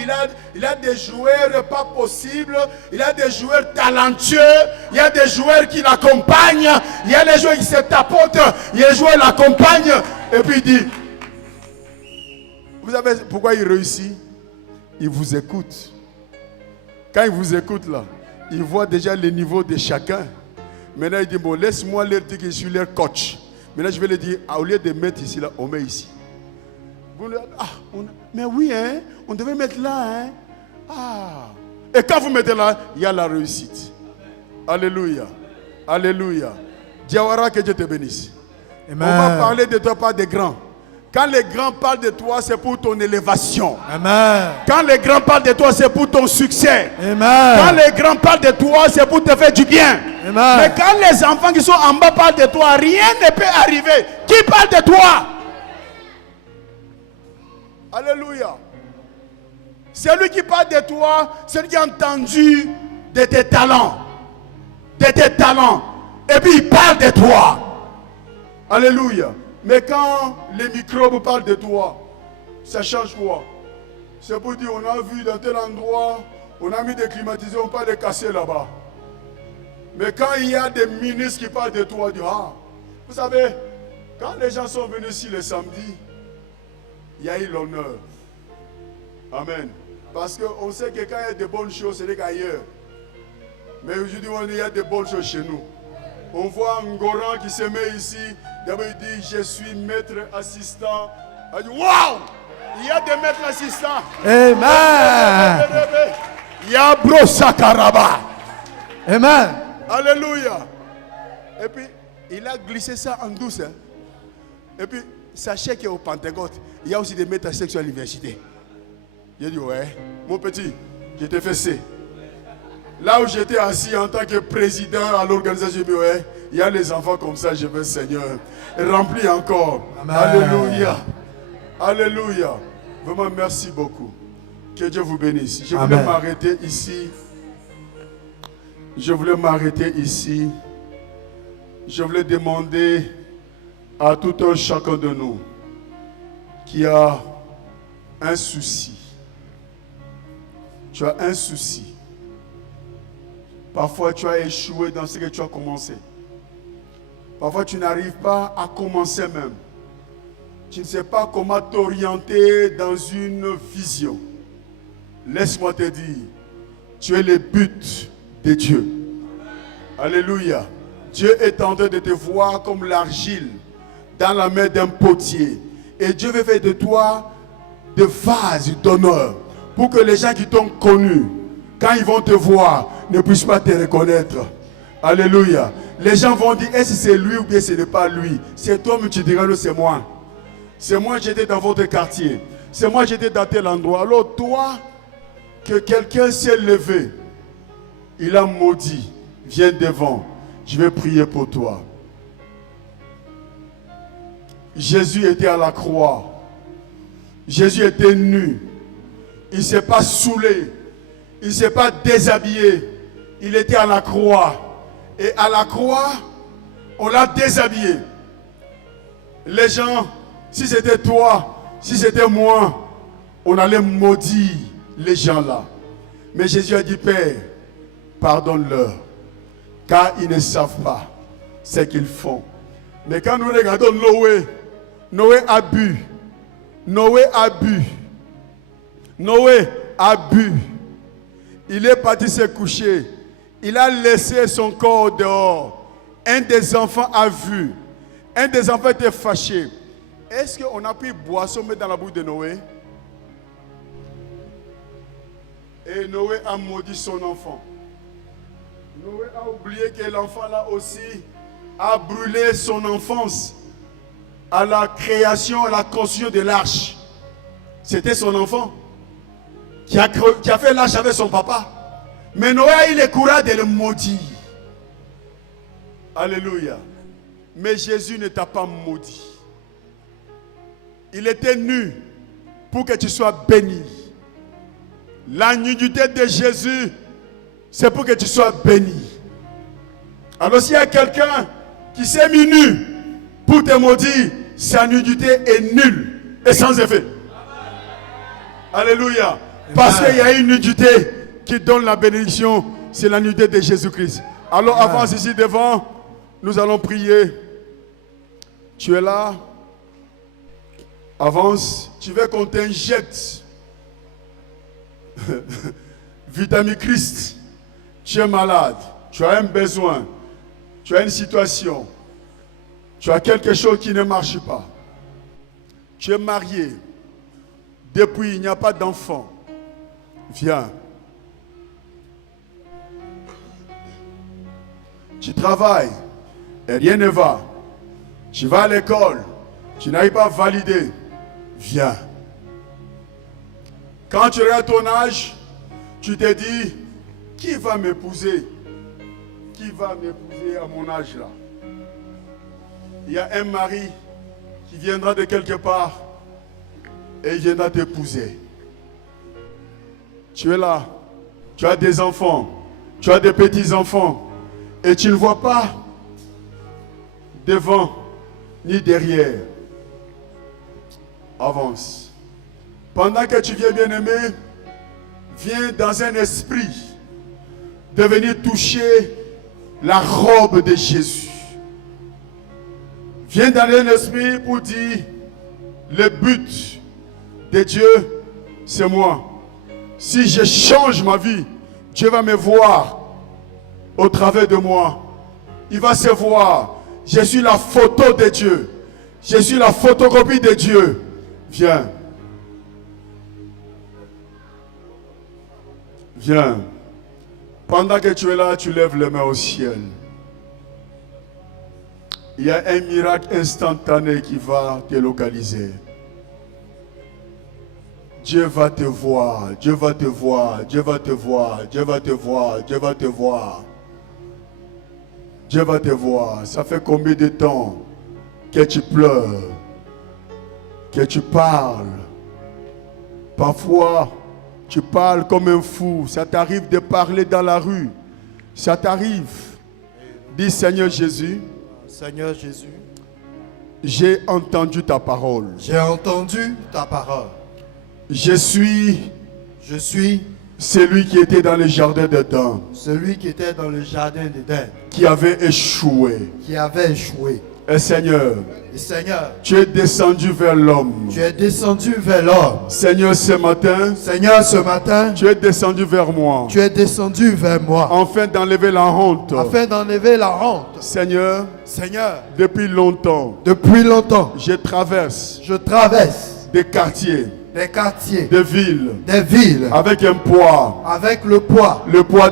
il a des joueurs pas possibles. Il a des joueurs talentueux. Il y a des joueurs qui l'accompagnent. Il y a des joueurs qui se tapotent. Il y a des joueurs qui l'accompagnent. Et puis il dit, vous savez pourquoi il réussit? Il vous écoute. Quand il vous écoute là, il voit déjà le niveau de chacun. Maintenant il dit, bon, laisse-moi leur dire que je suis leur coach. Maintenant je vais leur dire, au lieu de mettre ici, là, on met ici. Mais oui, hein, on devait mettre là. Hein. Et quand vous mettez là, il y a la réussite. Alléluia. Alléluia. Diawara, que Dieu te bénisse. Amen. On va parler de toi par des grands. Quand les grands parlent de toi, c'est pour ton élévation. Amen. Quand les grands parlent de toi, c'est pour ton succès. Amen. Quand les grands parlent de toi, c'est pour te faire du bien. Amen. Mais quand les enfants qui sont en bas parlent de toi, rien ne peut arriver. Qui parle de toi? Alléluia. Celui qui parle de toi, celui qui a entendu de tes talents. De tes talents. Et puis il parle de toi. Alléluia. Mais quand les microbes parlent de toi, ça change quoi? C'est pour dire, on a vu dans tel endroit, on a mis des climatiseurs, on parle de casser là-bas. Mais quand il y a des ministres qui parlent de toi, on dit, ah, vous savez, quand les gens sont venus ici le samedi, il y a eu l'honneur. Amen. Parce qu'on sait que quand il y a de bonnes choses, c'est qu'ailleurs. Mais aujourd'hui, il y a de bonnes choses chez nous. On voit un Goran qui se met ici. D'abord, il dit, je suis maître assistant. Il dit, waouh! Il y a des maîtres assistants. Amen. Il y a Brosakaraba. Amen. Alléluia. Et puis, il a glissé ça en douce. Hein. Et puis, sachez qu'au Pentecôte, il y a aussi des maîtres sexuels à l'université. Il a dit, ouais, mon petit, je t'ai fait C. Là où j'étais assis en tant que président à l'organisation, ouais, il y a les enfants comme ça, je veux Seigneur. Remplis encore. Amen. Alléluia. Alléluia. Vraiment, merci beaucoup. Que Dieu vous bénisse. Je voulais m'arrêter ici. Je voulais m'arrêter ici. Je voulais demander à tout un chacun de nous qui a un souci. Tu as un souci. Parfois, tu as échoué dans ce que tu as commencé. Parfois, tu n'arrives pas à commencer même. Tu ne sais pas comment t'orienter dans une vision. Laisse-moi te dire, tu es le but de Dieu. Alléluia. Dieu est en train de te voir comme l'argile dans la main d'un potier. Et Dieu veut faire de toi des vases d'honneur pour que les gens qui t'ont connu, quand ils vont te voir, ne puissent pas te reconnaître. Alléluia. Les gens vont dire, est-ce que c'est lui ou bien ce n'est pas lui? C'est toi, mais tu diras, non, c'est moi. C'est moi, j'étais dans votre quartier. C'est moi, j'étais dans tel endroit. Alors toi, que quelqu'un s'est levé, il a maudit, viens devant, je vais prier pour toi. Jésus était à la croix. Jésus était nu. Il ne s'est pas saoulé. Il ne s'est pas déshabillé. Il était à la croix. Et à la croix, on l'a déshabillé. Les gens, si c'était toi, si c'était moi, on allait maudire les gens là. Mais Jésus a dit, Père, pardonne-leur, car ils ne savent pas ce qu'ils font. Mais quand nous regardons Noé, Noé a bu. Noé a bu. Noé a bu. Il est parti se coucher. Il a laissé son corps dehors. Un des enfants a vu. Un des enfants était fâché. Est-ce qu'on a pris boisson mettre dans la bouche de Noé? Et Noé a maudit son enfant. Noé a oublié que l'enfant là aussi a brûlé son enfance à la création, à la construction de l'arche. C'était son enfant qui a fait l'arche avec son papa. Mais Noé a eu le courage de le maudire. Alléluia. Mais Jésus ne t'a pas maudit. Il était nu pour que tu sois béni. La nudité de Jésus, c'est pour que tu sois béni. Alors s'il y a quelqu'un qui s'est mis nu pour te maudire, sa nudité est nulle et sans effet. Alléluia. Parce qu'il y a une nudité qui donne la bénédiction, c'est la nudité de Jésus-Christ. Alors avance ici devant, nous allons prier. Tu es là, avance, tu veux qu'on t'injecte vitamine Christ. Tu es malade, tu as un besoin, tu as une situation, tu as quelque chose qui ne marche pas. Tu es marié, depuis il n'y a pas d'enfant. Viens. Tu travailles et rien ne va. Tu vas à l'école, tu n'arrives pas à valider. Viens. Quand tu regardes ton âge, tu te dis, qui va m'épouser? Qui va m'épouser à mon âge là? Il y a un mari qui viendra de quelque part et il viendra t'épouser. Tu es là, tu as des enfants, tu as des petits-enfants et tu ne vois pas devant ni derrière. Avance. Pendant que tu viens, bien-aimé, viens dans un esprit de venir toucher la robe de Jésus. Viens dans un esprit pour dire, le but de Dieu, c'est moi. Si je change ma vie, Dieu va me voir au travers de moi. Il va se voir. Je suis la photo de Dieu. Je suis la photocopie de Dieu. Viens. Viens. Pendant que tu es là, tu lèves les mains au ciel. Il y a un miracle instantané qui va te localiser. Dieu va te voir, Dieu va te voir, Dieu va te voir, Dieu va te voir, Dieu va te voir. Dieu va te voir. Ça fait combien de temps que tu pleures, que tu parles? Parfois, tu parles comme un fou. Ça t'arrive de parler dans la rue. Ça t'arrive. Dis, Seigneur Jésus, Seigneur Jésus, j'ai entendu ta parole. j'ai entendu ta parole. Je suis celui qui était dans le jardin d'Éden, Celui qui était dans le jardin d'Éden, qui avait échoué. qui avait échoué. Et Seigneur, Et Seigneur, tu es descendu vers l'homme. tu es descendu vers l'homme. Seigneur, ce matin, Seigneur, ce matin, tu es descendu vers moi, tu es descendu vers moi, afin d'enlever la honte. afin d'enlever la honte. Seigneur, Seigneur, depuis longtemps, depuis longtemps, je traverse je traverse des quartiers, des quartiers, des villes, des villes, avec un poids, avec le poids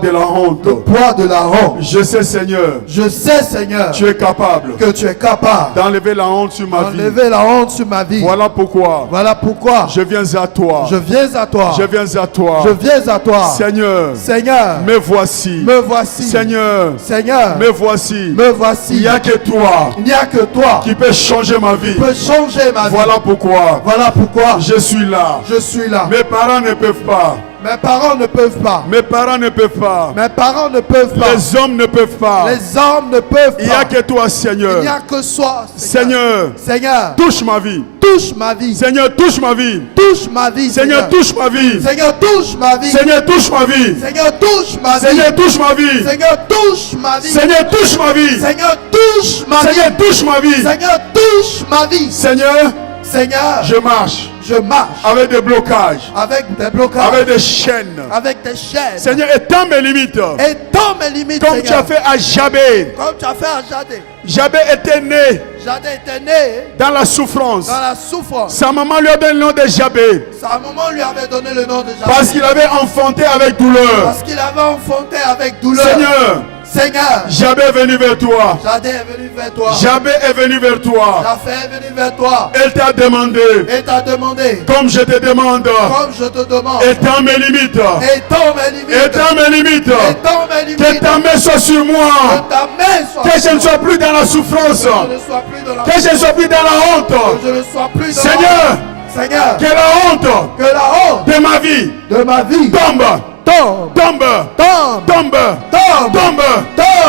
de la honte. de la honte. Je sais, Seigneur, Je sais, Seigneur, tu es capable que tu es capable d'enlever la honte sur ma vie. d'enlever la honte sur ma vie. Voilà pourquoi Voilà pourquoi je viens à toi. je viens à toi. Je viens à toi. Je viens à toi. Seigneur, Seigneur, me voici. me voici. Seigneur, Seigneur, me voici. me voici. Il n'y a que toi Il n'y a que toi qui peux changer ma vie. qui peut changer ma vie. Voilà pourquoi Voilà pourquoi je suis là. je suis là. Mes parents ne peuvent pas. Mes parents ne peuvent pas. Mes parents ne peuvent pas. Mes parents ne peuvent pas. Les hommes ne peuvent pas. Les hommes ne peuvent Il n'y a pas. que toi, Il Seigneur. n'y a que toi, Seigneur, Seigneur, touche ma vie. touche ma vie. Seigneur, touche ma vie. Touche ma vie. Seigneur, touche ma vie. Seigneur, touche ma vie. Seigneur, touche ma vie. Seigneur, touche ma vie. Seigneur, touche ma vie. Seigneur, touche ma vie. Seigneur, touche ma vie. Seigneur, touche ma vie. Seigneur, touche ma vie. Seigneur, touche ma vie. Seigneur, Seigneur, je marche je marche avec des blocages, avec des blocages, avec des chaînes. avec des chaînes. Seigneur, étends mes limites. Étends mes limites, Comme tu Seigneur. as fait à Jabé. Comme tu as fait à Jadé. Jabé était né Jadé était né dans la souffrance. dans la souffrance. Sa maman lui a donné le nom de Jabé Sa maman lui avait donné le nom de Jadé. parce qu'il avait enfanté avec douleur. Parce qu'il avait enfanté avec douleur. Seigneur, Seigneur, Jabé est venu vers toi. Jadé est venu vers toi. Jabé est venu vers toi. Japheth est venu vers toi. Elle t'a demandé, Et t'a demandé, comme je te demande, comme je te demande, étends mes limites. étends mes limites. Étends mes limites. Étends mes Que limites. ta main soit sur Que moi. ta main soit Que je ne sois plus dans la souffrance. que je ne sois plus dans la Que je ne sois plus dans la honte. que je ne sois plus dans Seigneur, Seigneur, que la honte que la honte de ma vie de ma vie tombe. tombe, Tombe. tombe, Tombe. tombe, Tombe. tombe, Tombe.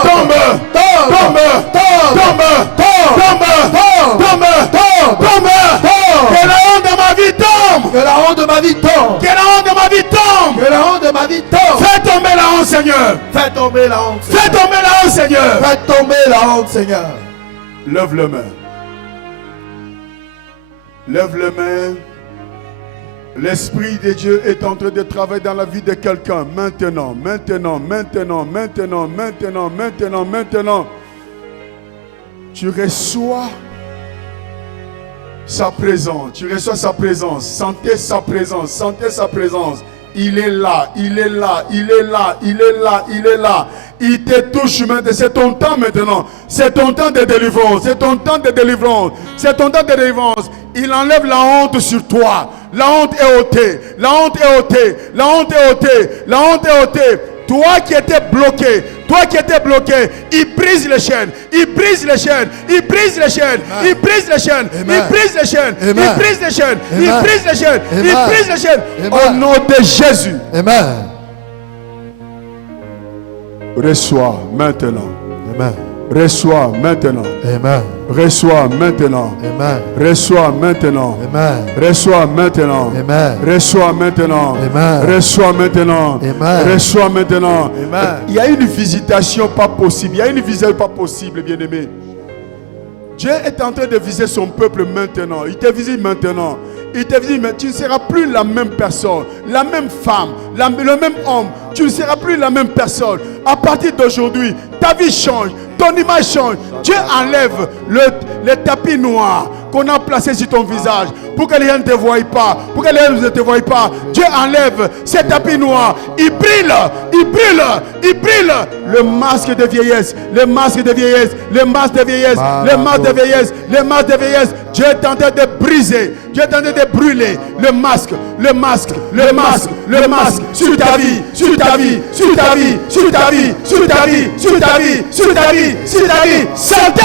tombe, Tombe. tombe, Tombe. tombe, Tombe. tombe, Tombe. tombe. Que la honte de ma vie tombe. Que la honte de ma vie tombe. Que la honte de ma vie tombe. Que la honte de ma vie tombe. Fais tomber la honte, Seigneur. Fais tomber la honte. Fais tomber la honte, Seigneur. Fais tomber la honte, Seigneur. Lève les mains. Lève les mains. L'Esprit de Dieu est en train de travailler dans la vie de quelqu'un. Maintenant, maintenant, maintenant, maintenant, maintenant, maintenant, maintenant. Tu reçois sa présence. Tu reçois sa présence. Sentez sa présence. Sentez sa présence. Il est là, il est là, il est là, il est là, il est là. Il te touche maintenant. C'est ton temps maintenant. C'est ton temps de délivrance. C'est ton temps de délivrance. C'est ton temps de délivrance. Il enlève la honte sur toi. La honte est ôtée. La honte est ôtée. La honte est ôtée. La honte est ôtée. Toi qui étais bloqué, il brise les chaînes, il brise les chaînes, il brise les chaînes, il brise les chaînes, il brise les chaînes, il brise les chaînes, il brise les chaînes, il brise les chaînes. Au nom de Jésus. Amen. Reçois maintenant. Amen. Reçois maintenant. Amen. Reçois maintenant. Amen. Reçois maintenant. Amen. Reçois maintenant. Amen. Reçois maintenant. Amen. Reçois maintenant. Amen. Reçois maintenant. Amen. Il y a une visitation pas possible. Il y a une visitation pas possible, bien-aimé. Dieu est en train de viser son peuple maintenant. Il te visite maintenant. Il te dit, mais tu ne seras plus la même personne, la même femme, le même homme. Tu ne seras plus la même personne. À partir d'aujourd'hui, ta vie change, ton image change. Dieu enlève le tapis noir qu'on a placé sur ton visage pour que les gens ne te voient pas, pour que les gens ne te voient pas. Dieu enlève ce tapis noir. Il brille, il brille, il brille. Le masque de vieillesse, le masque de vieillesse, le masque de vieillesse, le masque de vieillesse, le masque de vieillesse. Dieu est en train de briser, Dieu est en train de brûler le masque, le masque, le masque, le masque sur ta vie, sur ta vie, sur ta vie, sur ta vie, sur ta vie, sur ta vie, sur ta vie, sur ta vie. Santé!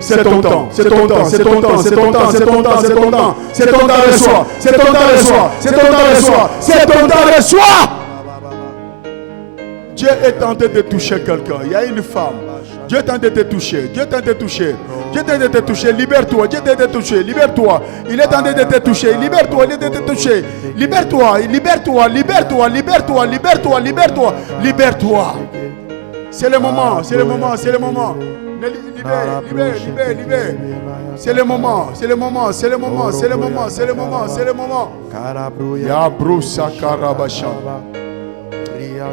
C'est ton temps, c'est ton temps, c'est ton temps, c'est ton temps, c'est ton temps, c'est ton temps, c'est ton temps, reçois, c'est ton temps, reçois, c'est ton temps, reçois, c'est ton temps, reçois. Dieu est en train de toucher quelqu'un. Il y a une femme. Dieu est en train de te toucher. Dieu est en train de te toucher. Dieu est en train de te toucher. Libère-toi. Dieu est en train de te toucher. Libère-toi. Il est en train de te toucher. Libère-toi. Il est en train de te toucher. Libère-toi. Libère-toi. Libère-toi. Libère-toi. Libère-toi. Libère-toi. Libère-toi. C'est le moment. C'est le moment. C'est le moment. Libère. Libère. Libère. Libère. C'est le moment. C'est le moment. C'est le moment. C'est le moment. C'est le moment. C'est le moment. Ya brusa karabasha.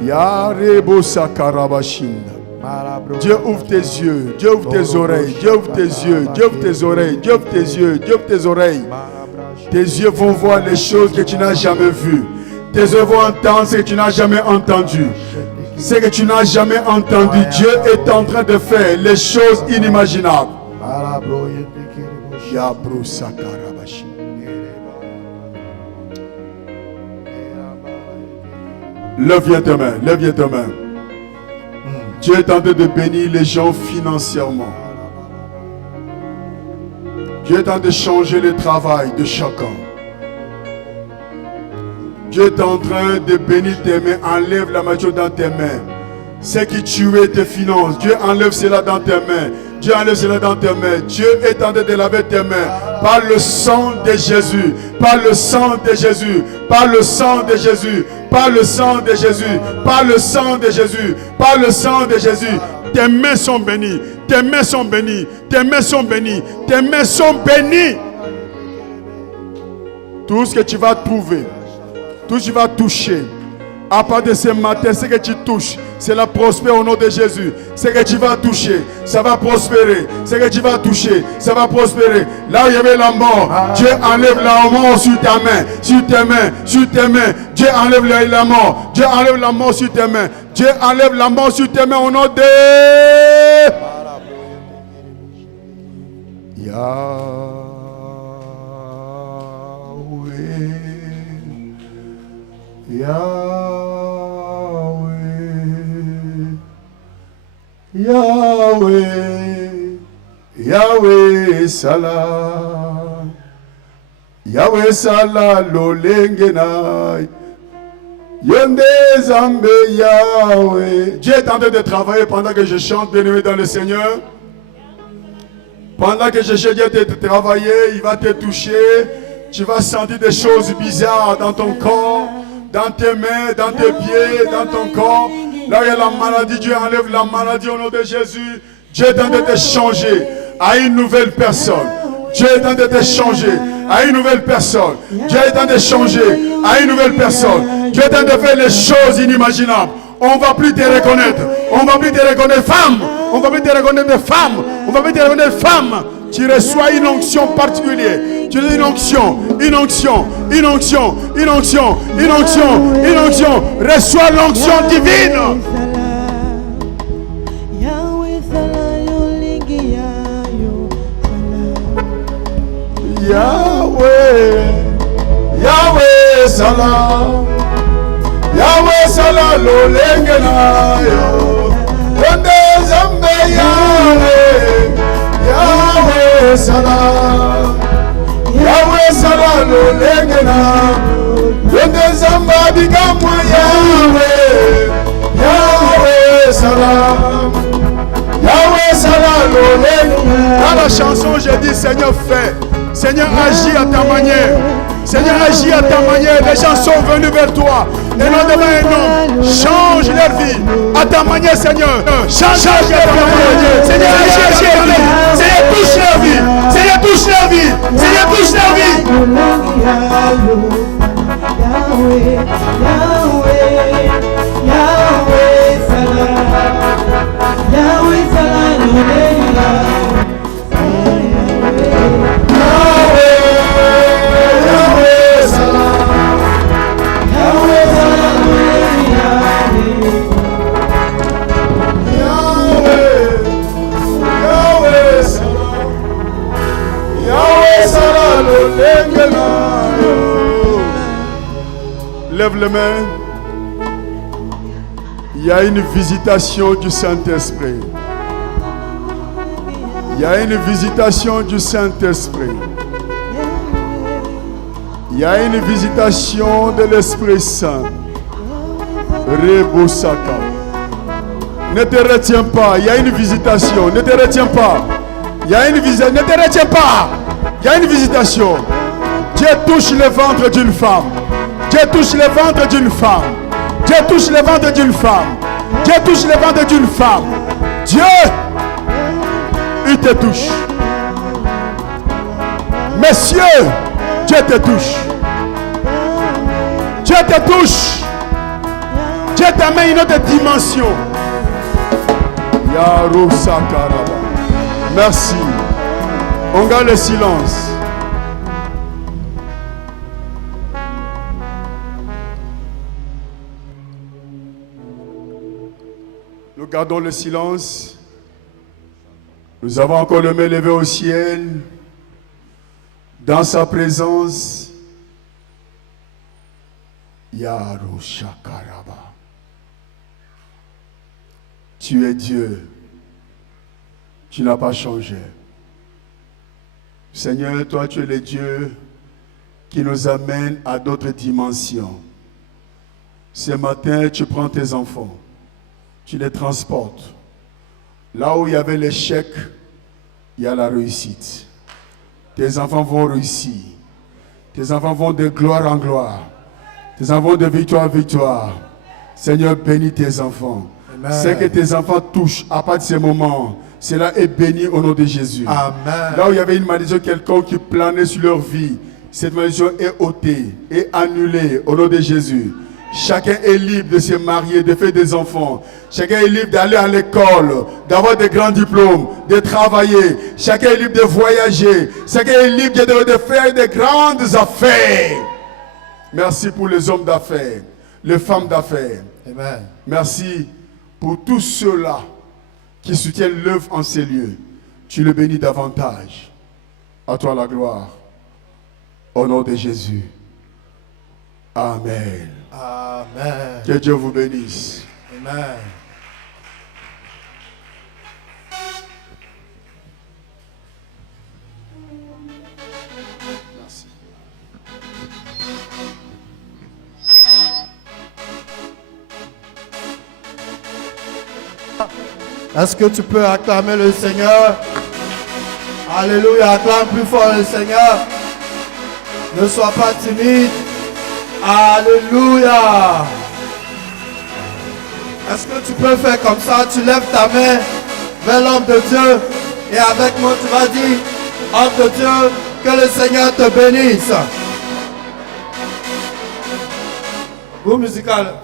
Ya rebosa karabashinda. Dieu ouvre tes yeux, Dieu ouvre tes oreilles, Dieu ouvre tes yeux, Dieu ouvre tes oreilles, Dieu ouvre tes yeux, Dieu ouvre tes oreilles. Tes yeux vont voir les choses que tu n'as jamais vues. Tes yeux vont entendre ce que tu n'as jamais entendu. Ce que tu n'as jamais entendu, Dieu est en train de faire les choses inimaginables. Lève tes mains, lève tes mains. Dieu est en train de bénir les gens financièrement. Dieu est en train de changer le travail de chacun. Dieu est en train de bénir tes mains. Enlève la maladie dans tes mains. Ce qui tuait tes finances, Dieu enlève cela dans tes mains. Dieu enlève cela dans tes mains. Dieu est en train de laver tes mains. Par le sang de Jésus. Par le sang de Jésus. Par le sang de Jésus. Par le sang de Jésus. Par le sang de Jésus. Par le sang de Jésus. Tes mains sont bénies. Tes mains sont bénies. Tes mains sont bénies. Tes mains sont bénies. Tout ce que tu vas trouver, tout ce que tu vas toucher, à partir de ce matin, ce que tu touches, c'est la prospère au nom de Jésus. Ce que tu vas toucher, ça va prospérer. Ce que tu vas toucher, ça va prospérer. Là où il y avait la mort, Dieu enlève la mort sur ta main, sur tes mains, sur tes mains. Dieu enlève la mort. Dieu enlève la mort sur tes mains. Dieu enlève la mort sur tes mains au nom de Yahweh. Yahweh, Yahweh, Yahweh Salah, Yahweh Salah Lolengena, Yende Zambe Yahweh. Dieu est en train de travailler pendant que je chante, bien-aimé dans le Seigneur. Pendant que je chante, Dieu est de travailler, il va te toucher. Tu vas sentir des choses bizarres dans ton corps, dans tes mains, dans tes pieds, dans ton corps. Là où il y a la maladie, Dieu enlève la maladie au nom de Jésus. Dieu est en train de te changer à une nouvelle personne. Dieu est en train de te changer à une nouvelle personne. Dieu est en train de changer à une nouvelle personne. Dieu est en train de faire les choses inimaginables. On ne va plus te reconnaître. On ne va plus te reconnaître femme. On ne va plus te reconnaître femme. On ne va plus te reconnaître femme. Tu reçois une onction particulière. Tu as une onction, une onction, une onction, une onction, une onction, une onction. Reçois l'onction divine. Yahweh, Yahweh salam, Yahweh salam lolenge na yo. Donde zambe Yahweh, Yahweh salam, Yahweh salam lolenge na. Donde zamba bikamwa Yahweh, Yahweh salam, Yahweh salam lolenge. Dans la chanson j'ai dit Seigneur fais. Seigneur, agis à ta manière. Seigneur, agis à ta manière. Les gens sont venus vers toi. Et non devant un homme. Change leur vie. À ta manière, Seigneur. Change leur vie. Seigneur, agis à ta manière. Seigneur, touche leur vie. Seigneur, touche leur vie. Seigneur, touche leur vie. Yahweh, Yahweh, Yahweh, Salam. Yahweh, Salam. Lève les mains. Il y a une visitation du Saint-Esprit. Il y a une visitation du Saint-Esprit. Il y a une visitation de l'Esprit Saint. Rebosaka. Ne te retiens pas. Il y a une visitation. Ne te retiens pas. Il y a une visitation. Ne te retiens pas. Il y a une visitation. Dieu touche le ventre d'une femme. Dieu touche le ventre d'une femme. Dieu touche le ventre d'une femme. Dieu touche le ventre d'une femme. Dieu, il te touche. Messieurs, Dieu te touche. Dieu te touche. Dieu t'amène une autre dimension. Yarosakaraba. Merci. On garde le silence. Nous gardons le silence. Nous avons encore le main levé au ciel. Dans sa présence. Yaroshakaraba. Tu es Dieu. Tu n'as pas changé. Seigneur, toi tu es le Dieu qui nous amène à d'autres dimensions. Ce matin, tu prends tes enfants. Tu les transportes. Là où il y avait l'échec, il y a la réussite. Tes enfants vont réussir. Tes enfants vont de gloire en gloire. Tes enfants vont de victoire en victoire. Seigneur, bénis tes enfants. Amen. Ce que tes enfants touchent à partir de ce moment, cela est béni au nom de Jésus. Amen. Là où il y avait une malédiction quelconque qui planait sur leur vie, cette malédiction est ôtée et annulée au nom de Jésus. Chacun est libre de se marier, de faire des enfants. Chacun est libre d'aller à l'école, d'avoir des grands diplômes, de travailler. Chacun est libre de voyager. Chacun est libre de faire des grandes affaires. Merci pour les hommes d'affaires, les femmes d'affaires. Amen. Merci pour tous ceux-là qui soutiennent l'œuvre en ces lieux. Tu le bénis davantage. À toi la gloire. Au nom de Jésus. Amen. Amen. Que Dieu vous bénisse. Amen. Merci. Est-ce que tu peux acclamer le Seigneur? Alléluia, acclame plus fort le Seigneur. Ne sois pas timide. Alléluia. Est-ce que tu peux faire comme ça? Tu lèves ta main vers l'homme de Dieu et avec moi tu vas dire, homme de Dieu, que le Seigneur te bénisse. Groupe musical,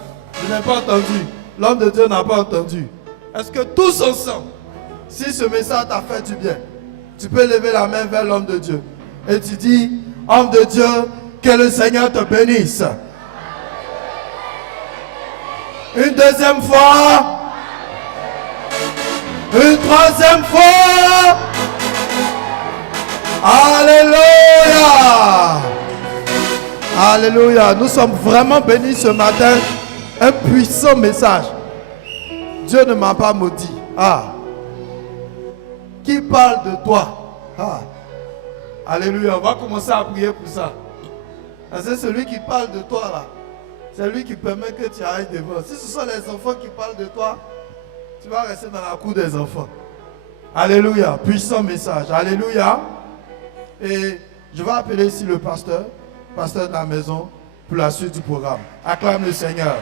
je n'ai pas entendu. L'homme de Dieu n'a pas entendu. Est-ce que tous ensemble, si ce message t'a fait du bien, tu peux lever la main vers l'homme de Dieu Et tu dis, homme de Dieu, que le Seigneur te bénisse. Une deuxième fois. Une troisième fois. Alléluia. Alléluia. Nous sommes vraiment bénis ce matin. Un puissant message. Dieu ne m'a pas maudit. Ah. Qui parle de toi? Ah. Alléluia. On va commencer à prier pour ça. C'est celui qui parle de toi là. C'est lui qui permet que tu ailles devant. Si ce sont les enfants qui parlent de toi, tu vas rester dans la cour des enfants. Alléluia. Puissant message. Alléluia. Et je vais appeler ici le pasteur de la maison, pour la suite du programme. Acclame le Seigneur.